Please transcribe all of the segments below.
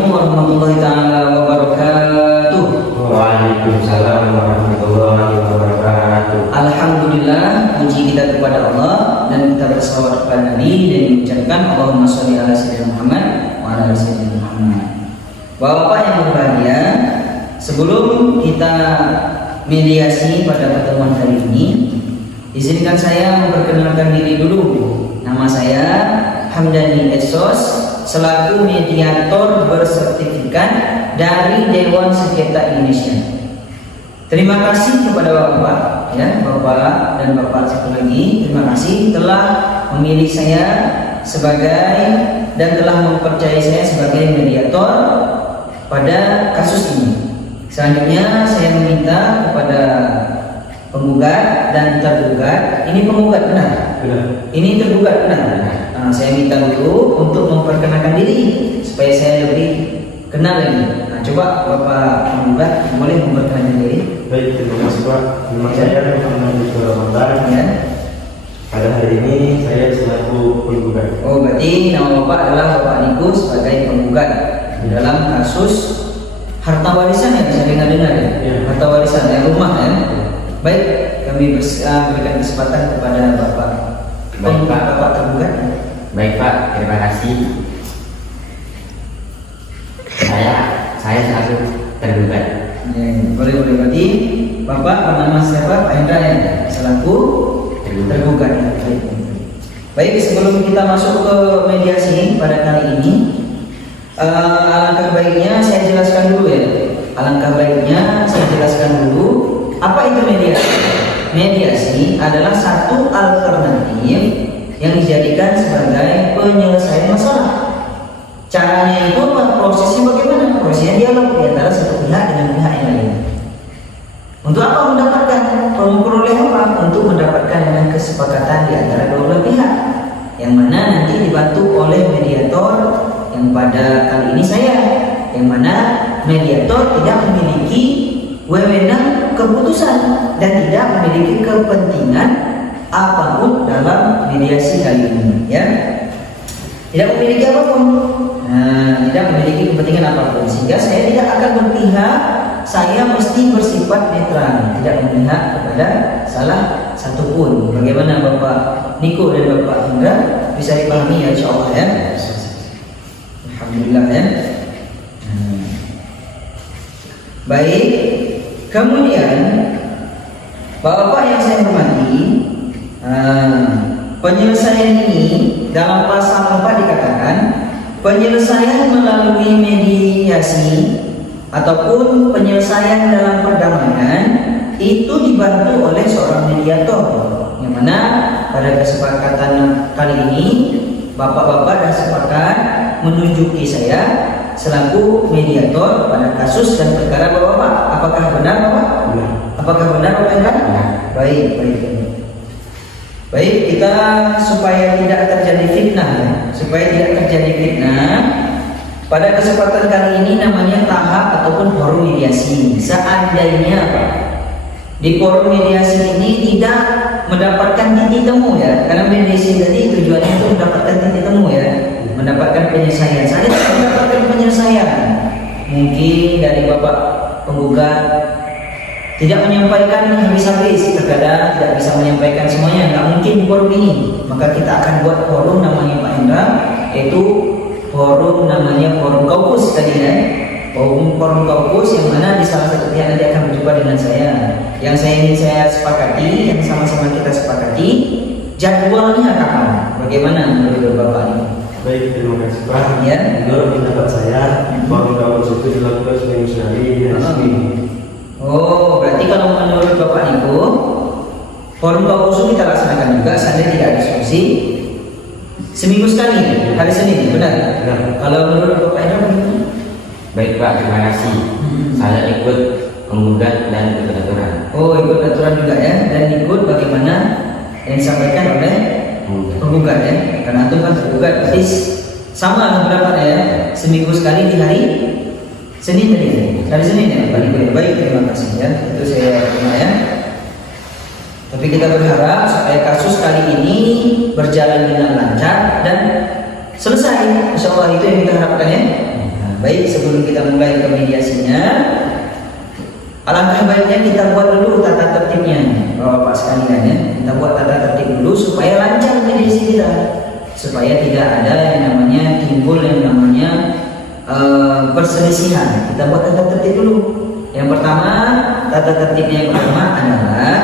Assalamualaikum warahmatullahi taala wabarakatuh. Waalaikumsalam warahmatullahi wabarakatuh. Alhamdulillah, puji kita kepada Allah dan kita bersalawat kepada Nabi dan mengucapkan Allahumma sholli ala sayyidina Muhammad wa ala ali sayyidina Muhammad. Bapak yang berbahagia, sebelum kita mediasi pada pertemuan kali ini, izinkan saya memperkenalkan diri dulu. Nama saya Hamdani Esos, selaku mediator bersertifikat dari Dewan Sengketa Indonesia. Terima kasih kepada Bapak, ya, Bapak dan Bapak satu lagi. Terima kasih telah memilih saya sebagai dan telah mempercayai saya sebagai mediator pada kasus ini. Selanjutnya saya meminta kepada penggugat dan tergugat. Ini penggugat benar? Benar. Ini tergugat benar? Saya minta dulu untuk memperkenalkan diri supaya saya lebih kenal lagi. Coba Bapak penggugat boleh memperkenalkan diri. Baik, terima kasih Pak. Nama saya Muhammad Ramadan. Ya. Pada hari ini saya selaku penggugat. Oh, berarti nama Bapak adalah Bapak Niko sebagai penggugat dalam kasus harta warisan yang bisa dengar-dengar ya? Ya. Harta warisan ya, rumah ya. Baik, kami berikan kesempatan kepada Bapak. Baik, Pak. Bapak tergugat. Baik Pak, terima kasih. Saya selaku tergugat. Ya, boleh berarti Bapak bernama siapa? Pak Hendra ya, selaku tergugat. Baik, sebelum kita masuk ke mediasi pada kali ini, alangkah baiknya saya jelaskan dulu ya. Alangkah baiknya saya jelaskan dulu apa itu mediasi. Mediasi adalah satu alternatif yang dijadikan sebagai penyelesaian masalah. Caranya itu prosesnya bagaimana? Prosesnya dialog di antara satu pihak dengan pihak yang lain. Untuk apa mendapatkan? Memperoleh apa? Untuk mendapatkan dengan kesepakatan di antara dua belah pihak, yang mana nanti dibantu oleh mediator yang pada kali ini saya, yang mana mediator tidak memiliki wewenang keputusan dan tidak memiliki kepentingan apapun dalam mediasi kali ini, ya. Tidak memiliki apapun, tidak memiliki kepentingan apapun, sehingga saya tidak akan berpihak. Saya mesti bersifat netral, tidak memihak kepada salah satupun. Bagaimana Bapak Niko dan Bapak Hendra bisa dipahami ya, insya Allah ya. Alhamdulillah ya. Baik, kemudian Bapak yang saya hormati, penyelesaian ini dalam pasal 4 dikatakan penyelesaian melalui mediasi ataupun penyelesaian dalam perdamaian itu dibantu oleh seorang mediator, yang mana pada kesepakatan kali ini Bapak-bapak dan sepakat menunjuki saya selaku mediator pada kasus dan perkara Bapak-bapak. Apakah benar Bapak? Benar. Apakah benar Bapak? Benar. Baik. Baik, kita supaya tidak terjadi fitnah ya. Supaya tidak terjadi fitnah, pada kesempatan kali ini namanya tahap ataupun forum mediasi. Seandainya Pak, di forum mediasi ini tidak mendapatkan titik temu ya, karena mediasi tadi tujuannya itu mendapatkan titik temu ya, mendapatkan penyelesaian. Saya tidak mendapatkan penyelesaian, mungkin dari Bapak penggugat tidak menyampaikan habis-habis, terkadang tidak bisa menyampaikan semuanya, nggak mungkin di forum ini. Maka kita akan buat forum namanya Pak Hendra, yaitu forum namanya forum kaukus tadi ya. Forum kaukus yang mana di salah satu pihak nanti akan berjumpa dengan saya. Yang saya ingin saya sepakati, yang sama-sama kita sepakati, jadwalnya kapan? Bagaimana menurut Bapak ini? Baik, terima kasih Pak. Ya. Menurut pendapat saya, forum kaukus itu dilakukan seminggu sekali di hari Senin. Oh, berarti kalau menurut Bapak Niko, forum kaukus kita laksanakan juga seandainya tidak ada diskusi seminggu sekali hari Senin, benar? Benar. Kalau menurut Bapak Hendra begitu? Baik Pak, terima kasih. Saya ikut penggugat dan ikut aturan. Oh, ikut aturan juga ya, dan ikut bagaimana yang disampaikan oleh penggugat ya. Karena itu kan tergugat berarti sama pendapatnya ya, seminggu sekali di hari Senin tadi ya? Hari Senin ya Pak Niko. Baik, terima kasih ya, itu saya terima ya. Tapi kita berharap supaya kasus kali ini berjalan dengan lancar dan selesai. Insya Allah itu yang kita harapkan ya. baik, sebelum kita mulai ke mediasinya, alangkah baiknya kita buat dulu tata tertibnya, Bapak-bapak sekalian ya. Kita buat tata tertib dulu supaya lancar mediasi kita, supaya tidak ada yang namanya timbul yang namanya perselisihan. Kita buat tata tertib dulu. Yang pertama, tata tertibnya yang pertama adalah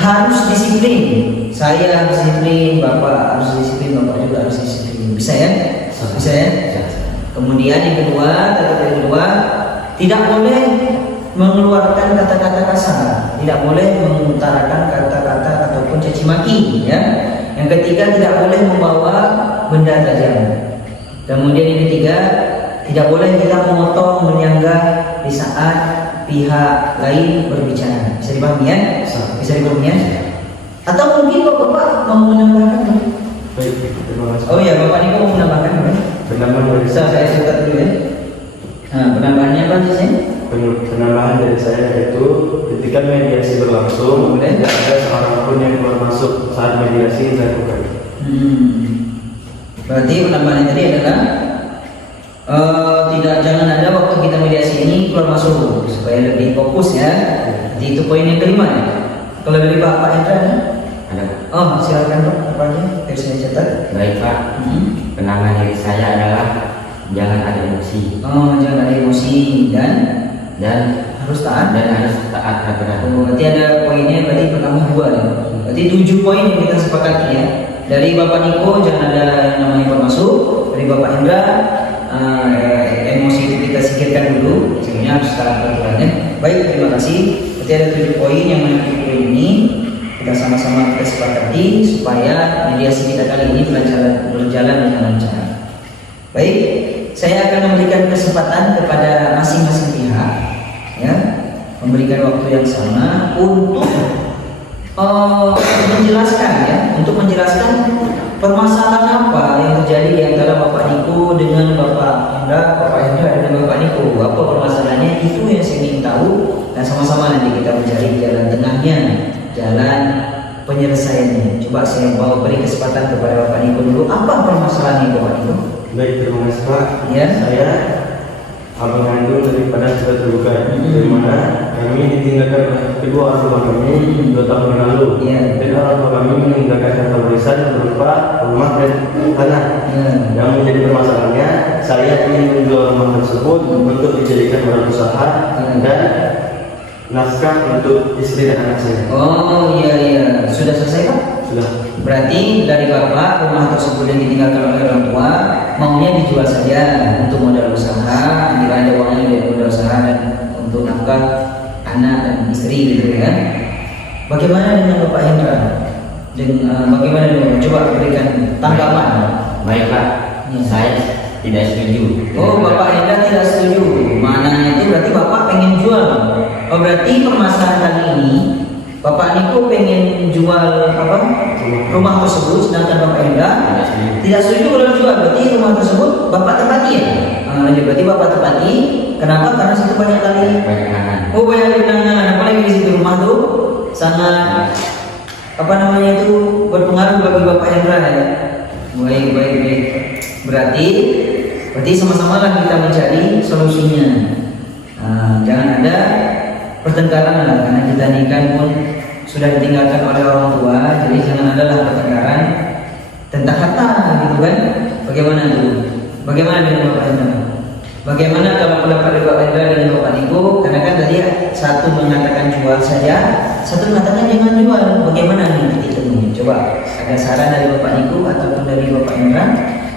harus disiplin. Saya harus disiplin, Bapak harus disiplin, Bapak juga harus disiplin. Bisa ya? Bisa ya? Kemudian yang kedua, tata tertib kedua, tidak boleh mengeluarkan kata-kata kasar, tidak boleh mengutarakan kata-kata ataupun caci maki ya. Yang ketiga, tidak boleh membawa benda tajam. Kemudian yang ketiga, tidak boleh kita memotong, menyanggah di saat pihak lain berbicara. Bisa dipahami ya? Bisa dipahami ya? Atau mungkin Bapak mau menambahkan? Baik, terima kasih. Oh ya, Bapak ini mau menambahkan apa? Penambahan dari Bisa saya catat dulu ya. Nah, penambahannya apa sih? penambahan dari saya yaitu ketika mediasi berlangsung, Boleh. tidak ada seorang pun yang keluar masuk saat mediasi dilakukan. Berarti penambahan tadi adalah jangan ada waktu kita mediasi ini keluar masuk supaya lebih fokus ya. Jadi itu poin yang kelima ya. Kalau dari Bapak Hendra ada? Ada. Oh, silakan Pak, apa aja? Biar saya catat. Baik Pak, penambahan dari saya adalah jangan ada emosi Oh, jangan ada emosi dan harus taat. harus taat aturan. Oh, berarti ada poinnya, berarti penambah 2 ya. Berarti 7 poin yang kita sepakati ya. Dari Bapak Niko jangan ada yang namanya keluar masuk. Dari Bapak Hendra emosi itu kita singkirkan dulu, sebenarnya harus taat aturannya. Baik, terima kasih. Berarti ada 7 poin yang mana 7 poin ini kita sama-sama kita sepakati supaya mediasi kita kali ini berjalan dengan lancar. Baik, saya akan memberikan kesempatan kepada masing-masing pihak, ya, memberikan waktu yang sama untuk menjelaskan ya, untuk menjelaskan permasalahan apa yang terjadi di antara Bapak Niko dengan Bapak Hendra dengan Bapak Niko. Apa permasalahannya, itu yang saya ingin tahu, dan sama-sama nanti kita mencari jalan tengahnya, jalan penyelesaiannya. Coba saya beri kesempatan kepada Bapak Niko dulu. Apa permasalahannya Bapak Niko? Baik, terima kasih Pak. Ya. Saya abang kandung daripada sudah terbuka, di mana kami ditinggalkan oleh kedua orang tua kami 2 tahun yang lalu. Dan orang tua kami meninggalkan harta warisan berupa rumah dan tanah. Yang menjadi permasalahannya, saya ingin menjual rumah tersebut untuk dijadikan modal usaha dan nafkah untuk istri dan anak saya. Oh iya, sudah selesai Pak? Sudah. Berarti dari Bapak, rumah tersebut yang ditinggalkan oleh orang tua maunya dijual saja untuk modal usaha, bila ada uangnya dari modal usaha dan untuk nafkah anak dan istri gitu ya. Bagaimana dengan Bapak Hendra? Bagaimana dengan coba berikan tanggapan? Baik Pak, saya tidak setuju. Oh, Bapak Hendra tidak setuju. Mananya itu berarti Bapak pengen jual. Oh, berarti permasalahan kali ini Bapak Niko pengen jual apa? Rumah tersebut, sedangkan Bapak Hendra tidak setuju kalau jual. Berarti rumah tersebut Bapak tepati ya? Berarti Bapak tepati. Kenapa? Karena situ banyak kali. Banyak kenangan. Oh, banyak kenangan. Apalagi di situ rumah tuh sangat apa namanya itu berpengaruh bagi Bapak Hendra ya. Baik. Berarti sama-sama lah kita mencari solusinya. Jangan ada pertengkaran lah, karena kita nikah pun sudah ditinggalkan oleh orang tua, jadi jangan ada lah pertengkaran tentang harta gitu kan. Bagaimana itu? Bagaimana dengan Bapak Hendra? Bagaimana kalau pendapat dari Bapak Hendra dan Bapak Niko? Karena kan tadi satu mengatakan jual saja, satu mengatakan jangan jual. Bagaimana nanti itu? Coba ada saran dari Bapak Niko ataupun dari Bapak Hendra?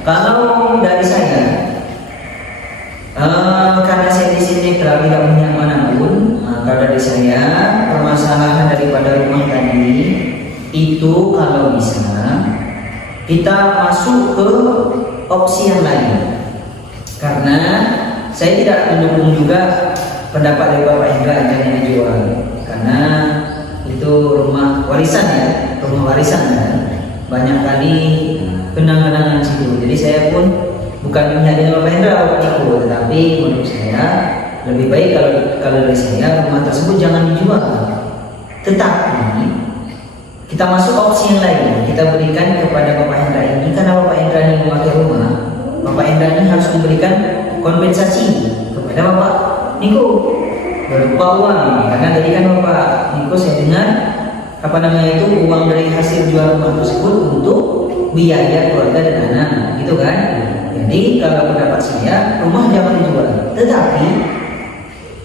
Kalau dari saya, karena saya di sini tidak punya manapun, kalau dari saya permasalahan daripada rumah tadi itu kalau bisa kita masuk ke opsi yang lain. Karena saya tidak mendukung juga pendapat dari Bapak Hendra jangan dijual, karena itu rumah warisan ya, rumah warisan kan. Banyak kali kenang-kenangan situ. Jadi saya pun bukan menyadari Bapak Hendra, Bapak Niko, tetapi menurut saya lebih baik kalau dari saya rumah tersebut jangan dijual. Tetapi kita masuk opsi yang lain, kita berikan kepada Bapak Hendra ini, karena Bapak Hendra ini memakai rumah. Bapak Hendra ini harus memberikan kompensasi kepada Bapak Niko berupa uang, karena tadi kan Bapak Niko saya dengar itu uang dari hasil jual rumah tersebut untuk biaya keluarga dan anak, gitu kan? Jadi kalau pendapat saya rumah jangan dijual, tetapi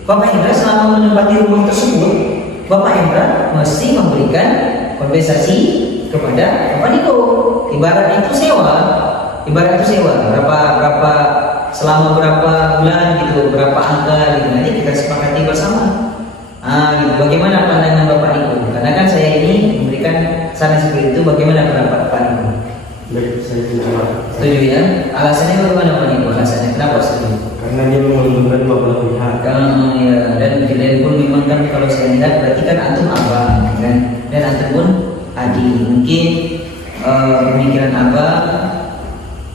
Bapak Hendra selama menempati rumah tersebut, Bapak Hendra mesti memberikan kompensasi kepada Bapak Niko. Ibarat itu sewa, berapa selama berapa bulan gitu, berapa angka gitu, nanti kita sepakati bersama. Gitu. Bagaimana pandangan Bapak Niko? Karena kan saya ini memberikan saran seperti itu, bagaimana pendapat Pak Niko? Baik, saya setuju. Setuju ya? Alasannya bagaimana Pak Niko? Alasannya kenapa setuju? Karena dia menguntungkan dua belah pihak. Ya, dan pun memang kan kalau saya lihat berarti kan antum abang kan, dan antum pun adik. Mungkin pemikiran abang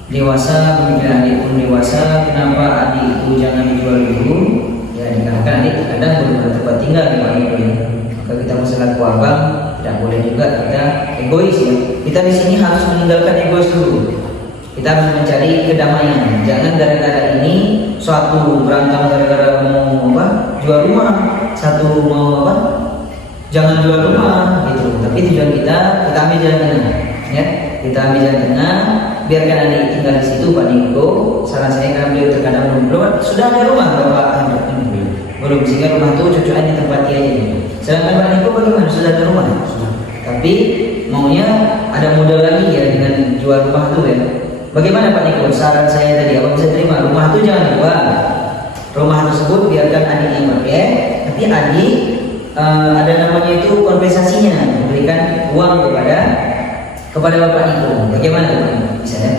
dewasa, pemikiran adik pun dewasa. Kenapa adik itu jangan dijual dulu? Ya, dikarenakan adik kadang belum ada tempat tinggal di Pak Niko ya. Maka kita selaku abang tidak boleh juga kita egois ya. Kita di sini harus meninggalkan egois dulu. Kita harus mencari kedamaian. Jangan gara-gara ini suatu berantem gara-gara mau jual rumah, satu mau jangan jual rumah gitu. Tapi tujuan kita ambil jalan tengah ya. Kita ambil jalan tengah, biarkan adik tinggal di situ Pak Niko. Saran saya karena beliau terkadang belum sudah ada rumah Bapak belum, sehingga rumah itu cocokan ditempati aja. Sedangkan Pak Niko bagaimana? Sudah ada rumah. Tapi maunya ada modal lagi ya dengan jual rumah itu ya. Bagaimana Pak Niko? Saran saya tadi, apa bisa terima? Rumah itu jangan dijual. Rumah tersebut biarkan adik yang pakai, tapi adik ada namanya itu kompensasinya, memberikan uang kepada Bapak Niko. Bagaimana Bapak Niko? Bisa ya?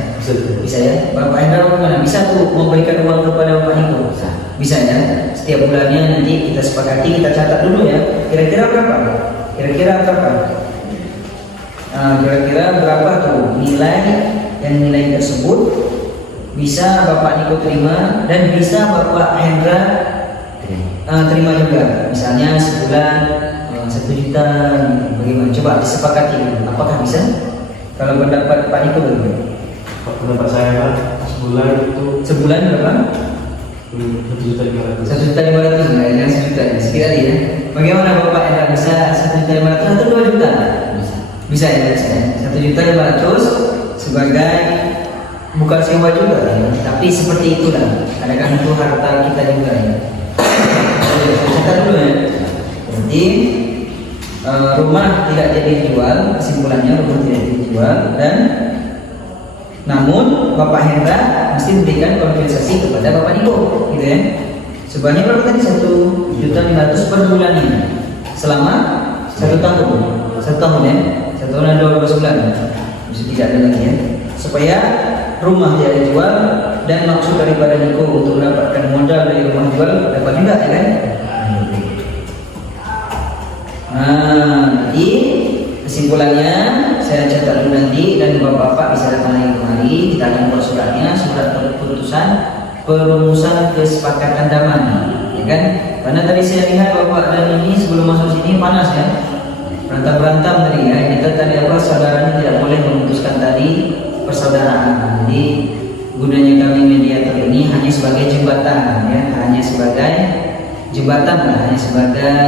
Bisa ya? Bapak Hendra bagaimana? Bisa tuh memberikan uang kepada Bapak Niko? Bisa ya? Setiap bulannya nanti kita sepakati, kita catat dulu ya. Kira-kira berapa? Kira-kira berapa tuh nilai, dan nilai tersebut bisa Bapak Niko terima dan bisa Bapak Hendra terima juga. Misalnya sebulan 1 juta, bagaimana? Coba disepakati, apakah bisa? Kalau pendapat Pak Niko bagaimana? Pendapat saya Pak, sebulan berapa? 1.500.000. 1.500.000, jangan 1 juta ya, sekali ya. Bagaimana Bapak Hendra, bisa 1.500.000 atau 2 juta? Bisa ya, bisa ya. 1.500.000 sebagai bukan sewa juga ya. Tapi seperti itulah, kadang-kadang itu harta kita juga ya. Catat dulu ya. Berarti rumah tidak jadi dijual, kesimpulannya rumah tidak jadi dijual, dan namun Bapak Hendra mesti memberikan kompensasi kepada Bapak Niko, gitu ya. Sebanyak berapa tadi? 1.500.000 per bulan ini selama 1 tahun. 1 tahun ya. 1 tahun dan 12 bulan. Bisa tidak ada lagi ya. Supaya rumah tidak dijual, dan maksud daripada Niko untuk mendapatkan modal dari rumah jual dapat juga ya kan. Jadi kesimpulannya saya catat dulu nanti, dan bapak-bapak bisa datang lagi kemari. Kita akan buat suratnya, surat keputusan perumusan kesepakatan damai, ya kan? Karena tadi saya lihat bapak dan ini sebelum masuk sini panas ya, berantem tadi ya. Kita tadi saudaranya tidak boleh memutuskan tadi persaudaraan. Jadi gunanya kami mediator ini hanya sebagai jembatan ya, hanya sebagai jembatan lah, hanya sebagai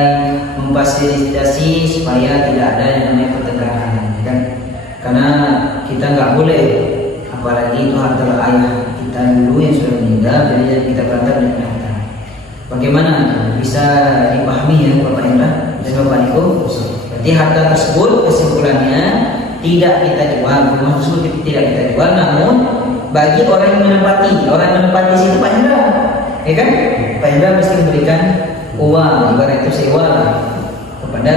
memfasilitasi supaya tidak ada yang namanya pertengkaran ya kan. Karena kita nggak boleh, apalagi itu harta ayah kita dulu yang sudah meninggal, jadi kita berantem dengan harta. Bagaimana bisa dipahami ya Bapak Hendra dan Bapak Niko? Berarti harta tersebut kesimpulannya tidak kita jual, rumah tersebut tidak kita jual, namun bagi orang yang menempati situ Pak Hendra, ya kan? Pak Hendra mesti memberikan uang, ibarat itu sewa kepada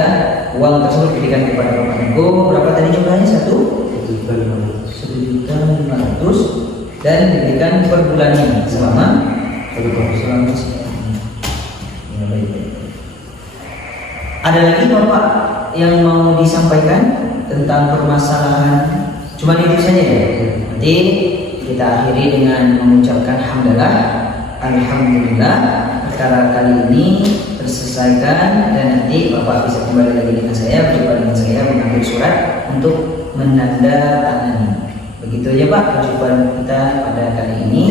uang tersebut diberikan kepada Bapak Niko. Berapa tadi jumlahnya? 1.500.000 dan diberikan per bulannya selama 1 tahun. Ya, baik. Ada lagi Bapak yang mau disampaikan tentang permasalahan? Cuma itu saja ya. Nanti kita akhiri dengan mengucapkan alhamdulillah perkara kali ini terselesaikan, dan nanti Bapak bisa kembali lagi dengan saya, berjumpa dengan saya mengambil surat untuk menandatangani. Begitu aja Pak perjumpaan kita pada kali ini.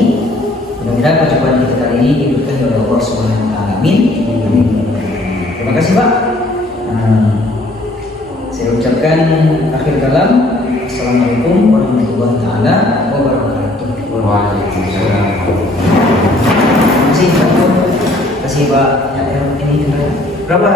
Mudah-mudahan perjumpaan kita kali ini diberkahi oleh Allah Subhanahu wa taala. Amin. Terima kasih Pak. Saya ucapkan akhir kalam. Assalamualaikum warahmatullahi taala wabarakatuh. Waalaikumsalam. Terima kasih Pak. Terima kasih Pak. Ya, ini berapa?